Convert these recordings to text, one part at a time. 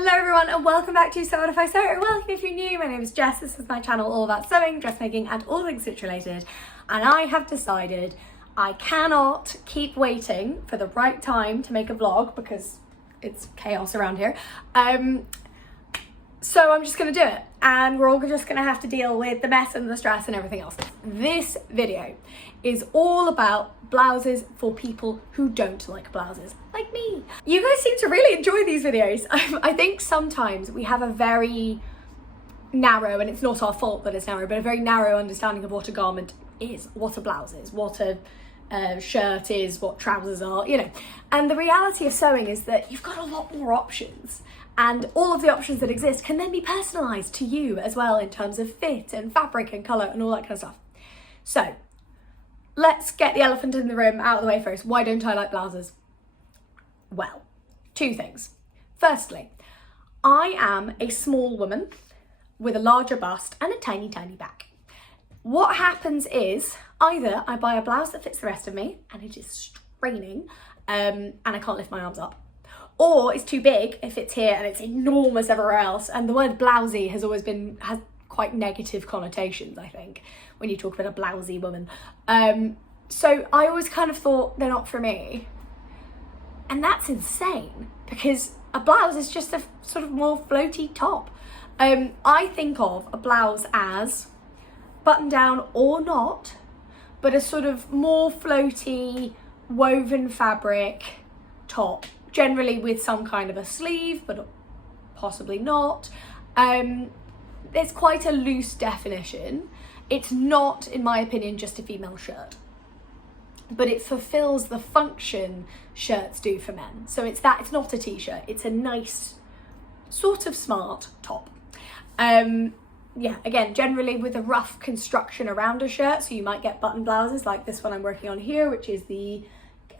Hello everyone and welcome back to Sew What If I Sew, or welcome if you're new. My name is Jess. This is my channel all about sewing, dressmaking and all things stitch related, and I have decided I cannot keep waiting for the right time to make a vlog because it's chaos around here. So I'm just gonna do it, and we're all just gonna have to deal with the mess and the stress and everything else. This video is all about blouses for people who don't like blouses, like me. You guys seem to really enjoy these videos. I think sometimes we have a very narrow, and it's not our fault that it's narrow, but a very narrow understanding of what a garment is, what a blouse is, what a shirt is, what trousers are, you know. And the reality of sewing is that you've got a lot more options, and all of the options that exist can then be personalised to you as well in terms of fit and fabric and colour and all that kind of stuff. So let's get the elephant in the room out of the way first. Why don't I like blouses? Well, two things. Firstly, I am a small woman with a larger bust and a tiny back. What happens is either I buy a blouse that fits the rest of me and it is straining and I can't lift my arms up, or it's too big, it fits here and it's enormous everywhere else. And the word blousy has quite negative connotations, I think, when you talk about a blousy woman. So I always kind of thought they're not for me. And that's insane, because a blouse is just a sort of more floaty top. I think of a blouse as button down or not, but a sort of more floaty woven fabric top, generally with some kind of a sleeve, but possibly not. It's quite a loose definition. It's not, in my opinion, just a female shirt, but it fulfills the function shirts do for men. So it's not a t-shirt, it's a nice, sort of smart top. Yeah, again, generally with a rough construction around a shirt, so you might get button blouses like this one I'm working on here, which is the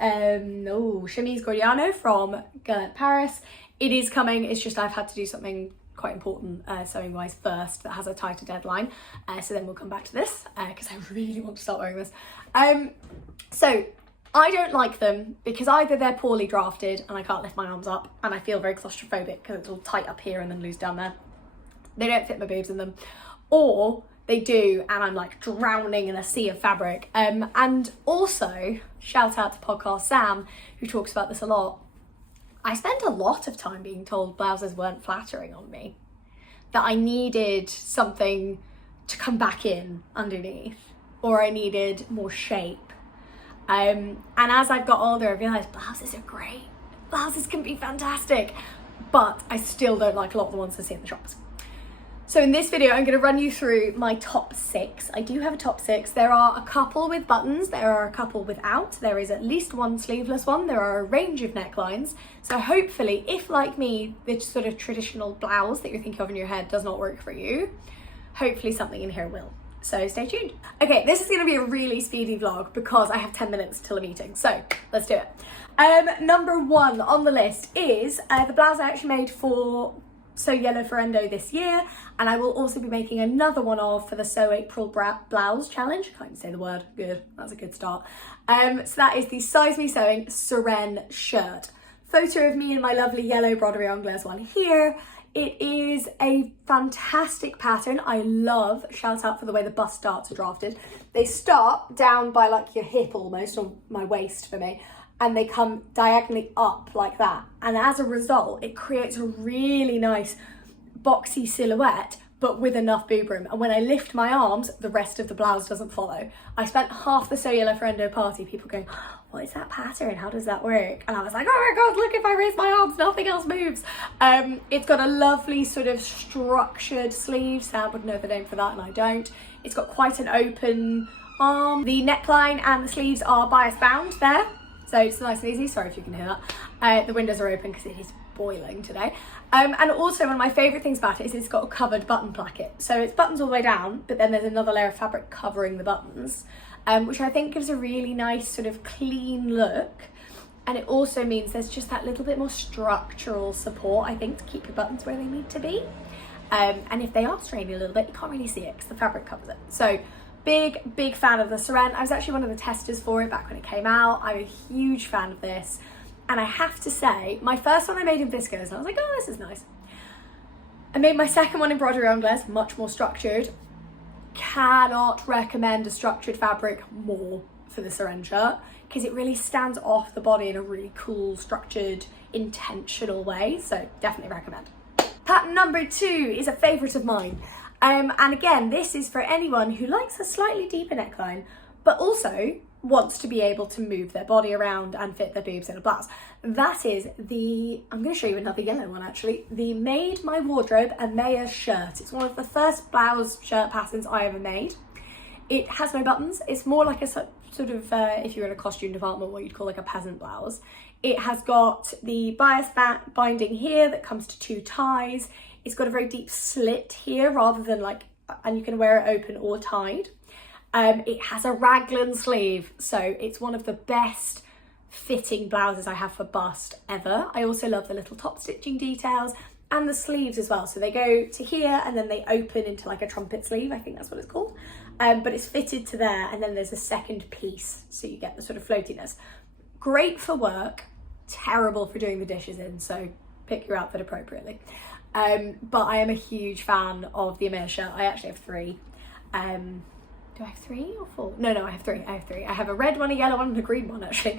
chemise Gordiano from Galette Paris. It is coming, it's just I've had to do something quite important sewing wise first that has a tighter deadline, so then we'll come back to this because I really want to start wearing this. So I don't like them because either they're poorly drafted and I can't lift my arms up and I feel very claustrophobic because it's all tight up here and then loose down there. They don't fit my boobs in them, or they do and I'm like drowning in a sea of fabric. And also shout out to podcast Sam, who talks about this a lot. I spent a lot of time being told blouses weren't flattering on me, that I needed something to come back in underneath, or I needed more shape. And as I've got older, I realised blouses are great. Blouses can be fantastic, but I still don't like a lot of the ones I see in the shops. So in this video, I'm going to run you through my top 6. I do have a top 6. There are a couple with buttons, there are a couple without, there is at least one sleeveless one, there are a range of necklines. So hopefully, if like me, the sort of traditional blouse that you're thinking of in your head does not work for you, hopefully something in here will. So stay tuned. Okay, this is going to be a really speedy vlog because I have 10 minutes till a meeting, so let's do it. Number 1 on the list is the blouse I actually made for Sew Yellow Ferendo this year, and I will also be making another one for the Sew April Blouse Challenge. Can't even say the word. Good, that's a good start. So that is the Size Me Sewing Serene shirt. Photo of me in my lovely yellow broderie anglaise one here. It is a fantastic pattern. I love, shout out for the way the bust darts are drafted. They start down by like your hip almost, or my waist for me, and they come diagonally up like that. And as a result, it creates a really nice boxy silhouette, but with enough boob room. And when I lift my arms, the rest of the blouse doesn't follow. I spent half the Sew Yellow Ferendo party, people going, what is that pattern? How does that work? And I was like, oh my God, look, if I raise my arms, nothing else moves. It's got a lovely sort of structured sleeve. Sam would know the name for that and I don't. It's got quite an open arm. The neckline and the sleeves are bias bound there. So it's nice and easy. Sorry if you can hear that. The windows are open because it is boiling today. And also one of my favourite things about it is it's got a covered button placket. So it's buttons all the way down, but then there's another layer of fabric covering the buttons, which I think gives a really nice sort of clean look. And it also means there's just that little bit more structural support, I think, to keep your buttons where they need to be. And if they are straining a little bit, you can't really see it because the fabric covers it. So big fan of the Serene. I was actually one of the testers for it back when it came out. I'm a huge fan of this. And I have to say, my first one I made in viscose, and I was like, oh, this is nice. I made my second one in broderie anglaise, much more structured. Cannot recommend a structured fabric more for the Serene shirt, because it really stands off the body in a really cool, structured, intentional way. So definitely recommend. Pattern number 2 is a favourite of mine. And again, this is for anyone who likes a slightly deeper neckline, but also wants to be able to move their body around and fit their boobs in a blouse. That is the, I'm going to show you another yellow one actually, the Made My Wardrobe Amaya shirt. It's one of the first blouse shirt patterns I ever made. It has no buttons. It's more like a sort of, if you're in a costume department, what you'd call like a peasant blouse. It has got the bias binding here that comes to 2 ties. It's got a very deep slit here rather than like, and you can wear it open or tied. It has a raglan sleeve, so it's one of the best fitting blouses I have for bust ever. I also love the little top stitching details and the sleeves as well. So they go to here and then they open into like a trumpet sleeve, I think that's what it's called. But it's fitted to there, and then there's a second piece, so you get the sort of floatiness. Great for work, terrible for doing the dishes in, so pick your outfit appropriately. But I am a huge fan of the Amaya shirt. I actually have 3. Do I have 3 or 4? No, I have 3. I have a red one, a yellow one, and a green one actually.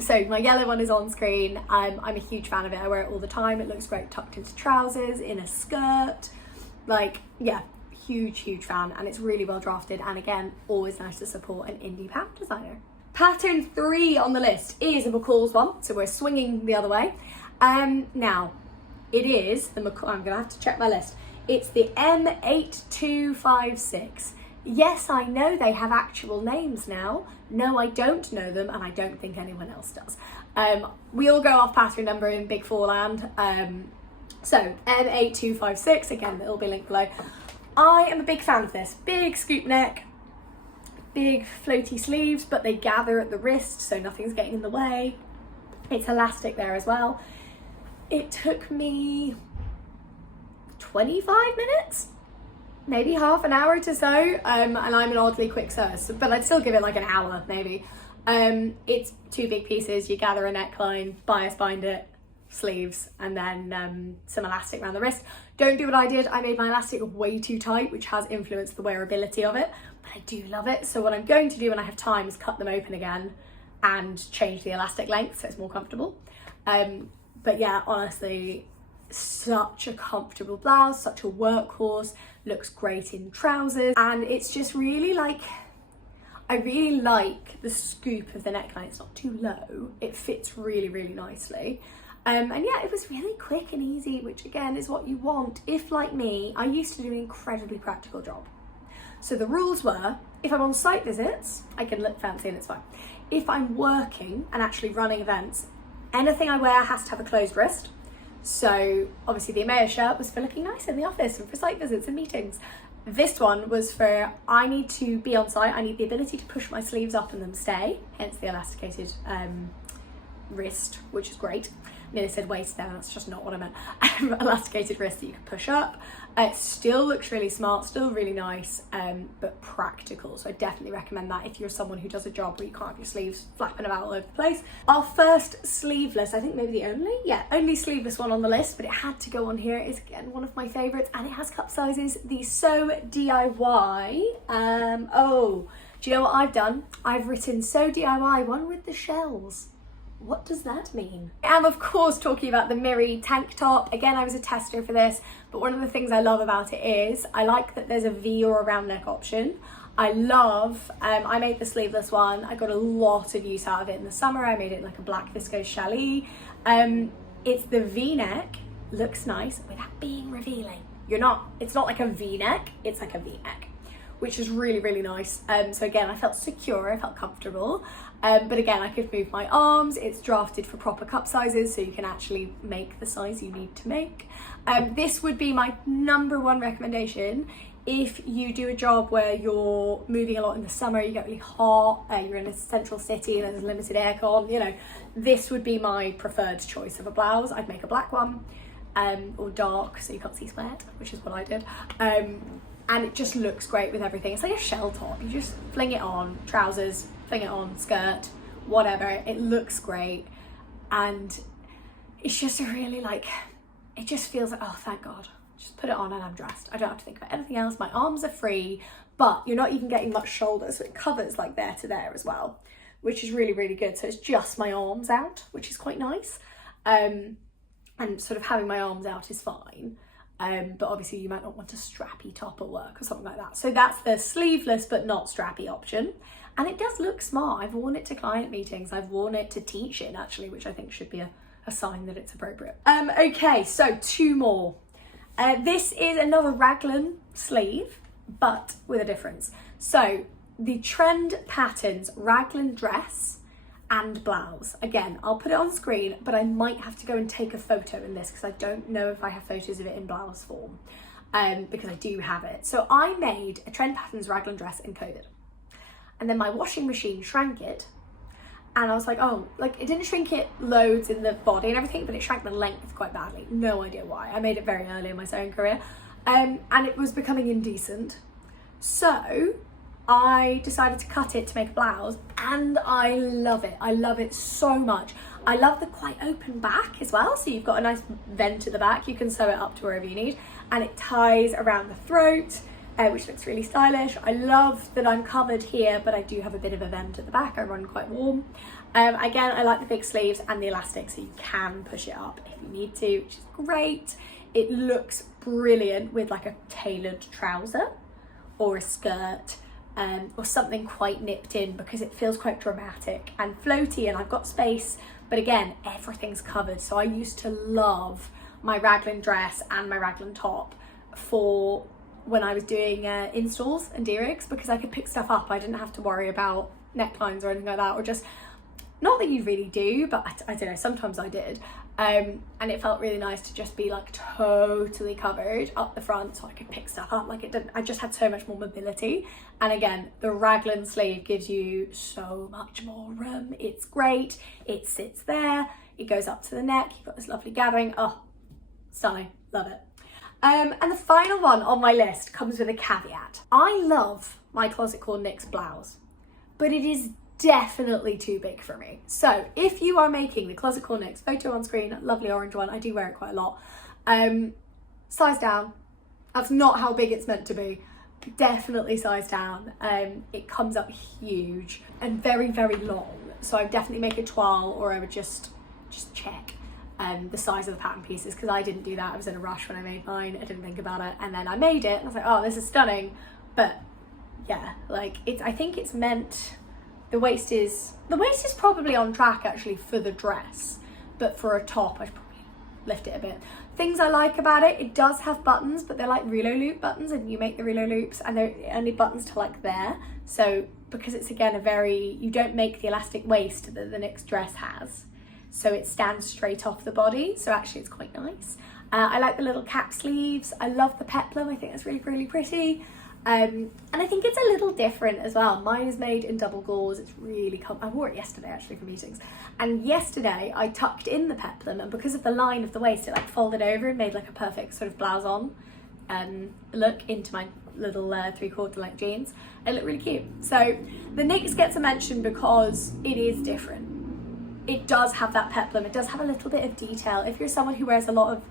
So my yellow one is on screen. I'm a huge fan of it. I wear it all the time. It looks great tucked into trousers, in a skirt. Like, yeah, huge fan. And it's really well drafted. And again, always nice to support an indie pattern designer. Pattern 3 on the list is a McCalls one. So we're swinging the other way. Now, it is the McCalls, I'm gonna have to check my list. It's the M8256. Yes, I know they have actual names now. No, I don't know them, and I don't think anyone else does. We all go off pattern number in Big 4 land. So M8256, again, it'll be linked below. I am a big fan of this. Big scoop neck, big floaty sleeves, but they gather at the wrist, so nothing's getting in the way. It's elastic there as well. It took me 25 minutes? Maybe half an hour to sew, and I'm an oddly quick sewer, but I'd still give it like an hour maybe. It's 2 big pieces. You gather a neckline, bias bind it, sleeves, and then some elastic around the wrist. Don't do what I did. I made my elastic way too tight, which has influenced the wearability of it, but I do love it. So what I'm going to do when I have time is cut them open again and change the elastic length so it's more comfortable. But yeah, honestly, such a comfortable blouse, such a workhorse, looks great in trousers, and it's just really like, I really like the scoop of the neckline. It's not too low, it fits really nicely, and yeah, it was really quick and easy, which again is what you want if, like me, I used to do an incredibly practical job. So the rules were, if I'm on site visits, I can look fancy and it's fine. If I'm working and actually running events, anything I wear has to have a closed wrist. So obviously the Amaya shirt was for looking nice in the office and for site visits and meetings. This one was for, I need to be on site, I need the ability to push my sleeves up and them stay, hence the elasticated wrist, which is great. I nearly said waist there, that's just not what I meant. Elasticated wrist that you can push up. It still looks really smart, still really nice, but practical. So I definitely recommend that if you're someone who does a job where you can't have your sleeves flapping about all over the place. Our first sleeveless, I think maybe the only sleeveless one on the list, but it had to go on here, is again one of my favorites, and it has cup sizes. The So DIY. Oh, do you know what I've done? I've written So DIY, one with the shells. What does that mean? I'm of course talking about the Miri tank top. Again, I was a tester for this, but one of the things I love about it is I like that there's a V or a round neck option. I love, I made the sleeveless one. I got a lot of use out of it in the summer. I made it like a black viscose challis. It's the V-neck, looks nice without being revealing. It's not like a V-neck, it's like a V-neck, which is really nice. So again, I felt secure, I felt comfortable. But again, I could move my arms. It's drafted for proper cup sizes, so you can actually make the size you need to make. This would be my #1 recommendation if you do a job where you're moving a lot in the summer, you get really hot, you're in a central city, there's limited aircon, you know, this would be my preferred choice of a blouse. I'd make a black one, or dark, so you can't see sweat, which is what I did. And it just looks great with everything. It's like a shell top. You just fling it on, trousers, fling it on, skirt, whatever. It looks great. and it's just a really like, it just feels like, oh, thank God, just put it on and I'm dressed. I don't have to think about anything else. My arms are free, but you're not even getting much shoulder, so it covers like there to there as well, which is really, really good. So it's just my arms out, which is quite nice. And sort of having my arms out is fine. But obviously you might not want a strappy top at work or something like that. So that's the sleeveless but not strappy option. And it does look smart. I've worn it to client meetings. I've worn it to teach in actually, which I think should be a sign that it's appropriate. Okay, so 2 more. This is another raglan sleeve, but with a difference. So the trend patterns raglan dress and blouse. Again, I'll put it on screen, but I might have to go and take a photo in this because I don't know if I have photos of it in blouse form, because I do have it. So I made a trend patterns raglan dress in COVID, and then my washing machine shrank it, and I was like, oh, like it didn't shrink it loads in the body and everything, but it shrank the length quite badly. No idea why. I made it very early in my sewing career, and it was becoming indecent. So I decided to cut it to make a blouse, and I love it. I love it so much. I love the quite open back as well. So you've got a nice vent at the back. You can sew it up to wherever you need, and it ties around the throat, which looks really stylish. I love that I'm covered here, but I do have a bit of a vent at the back. I run quite warm. Again, I like the big sleeves and the elastic, so you can push it up if you need to, which is great. It looks brilliant with like a tailored trouser or a skirt, or something quite nipped in, because it feels quite dramatic and floaty, and I've got space, but again, everything's covered. So I used to love my raglan dress and my raglan top for when I was doing installs and D-rigs, because I could pick stuff up. I didn't have to worry about necklines or anything like that, or just, not that you really do, but I don't know, sometimes I did. And it felt really nice to just be like totally covered up the front, so I could pick stuff up. Like, I just had so much more mobility. And again, the raglan sleeve gives you so much more room. It's great. It sits there. It goes up to the neck. You've got this lovely gathering. Oh, stunning. Love it. And the final one on my list comes with a caveat. I love my Closet Core NYX blouse, but it is definitely too big for me. So if you are making the Closet Core NYX photo on screen, lovely orange one, I do wear it quite a lot, size down. That's not how big it's meant to be. Definitely size down. It comes up huge and very, very long. So I would definitely make a toile, or I would just check the size of the pattern pieces, because I didn't do that. I was in a rush when I made mine. I didn't think about it, and then I made it and I was like, oh, this is stunning. But yeah, like I think it's meant, the waist is probably on track actually for the dress, but for a top I'd probably lift it a bit. Things I like about it, it does have buttons, but they're like relo loop buttons, and you make the relo loops, and they're only buttons to like there. So because it's again you don't make the elastic waist that the NYX dress has, so it stands straight off the body, so actually it's quite nice. I like the little cap sleeves. I love the peplum. I think that's really, really pretty. And I think it's a little different as well. Mine is made in double gauze. It's really I wore it yesterday actually for meetings, and yesterday I tucked in the peplum, and because of the line of the waist, it like folded over and made like a perfect sort of blouse on look into my little 3/4 length jeans. It looked really cute. So the NYX gets a mention because it is different. It does have that peplum. It does have a little bit of detail. If you're someone who wears a lot of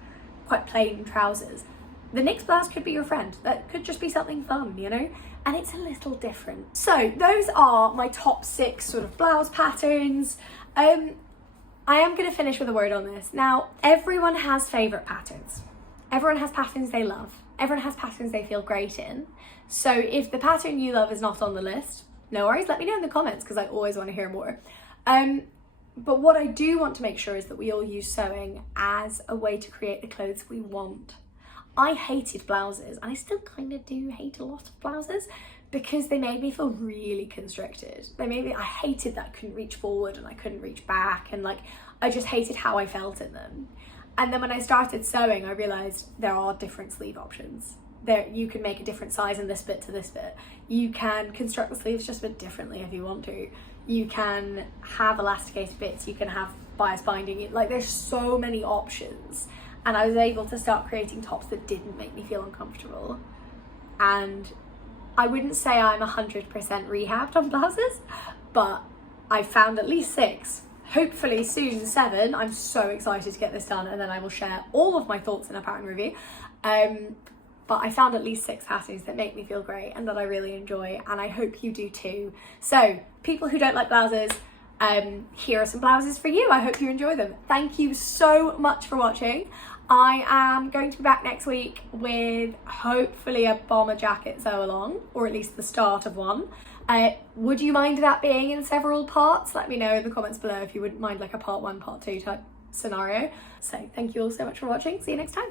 quite plain trousers, the NYX blouse could be your friend. That could just be something fun, you know? And it's a little different. So those are my top 6 sort of blouse patterns. I am going to finish with a word on this. Now, everyone has favourite patterns. Everyone has patterns they love. Everyone has patterns they feel great in. So if the pattern you love is not on the list, no worries, let me know in the comments, because I always want to hear more. But what I do want to make sure is that we all use sewing as a way to create the clothes we want. I hated blouses, and I still kind of do hate a lot of blouses, because they made me feel really constricted. I hated that I couldn't reach forward and I couldn't reach back, and like I just hated how I felt in them. And then when I started sewing, I realized there are different sleeve options. You can make a different size in this bit to this bit. You can construct the sleeves just a bit differently if you want to. You can have elasticated bits, you can have bias binding. Like, there's so many options. And I was able to start creating tops that didn't make me feel uncomfortable. And I wouldn't say I'm 100% rehabbed on blouses, but I found at least 6 hopefully soon 7. I'm so excited to get this done, and then I will share all of my thoughts in a pattern review. But I found at least 6 patterns that make me feel great and that I really enjoy, and I hope you do too. So people who don't like blouses, here are some blouses for you. I hope you enjoy them. Thank you so much for watching. I am going to be back next week with hopefully a bomber jacket sew along, or at least the start of one. Would you mind that being in several parts? Let me know in the comments below if you wouldn't mind like a part 1, part 2 type scenario. So thank you all so much for watching. See you next time.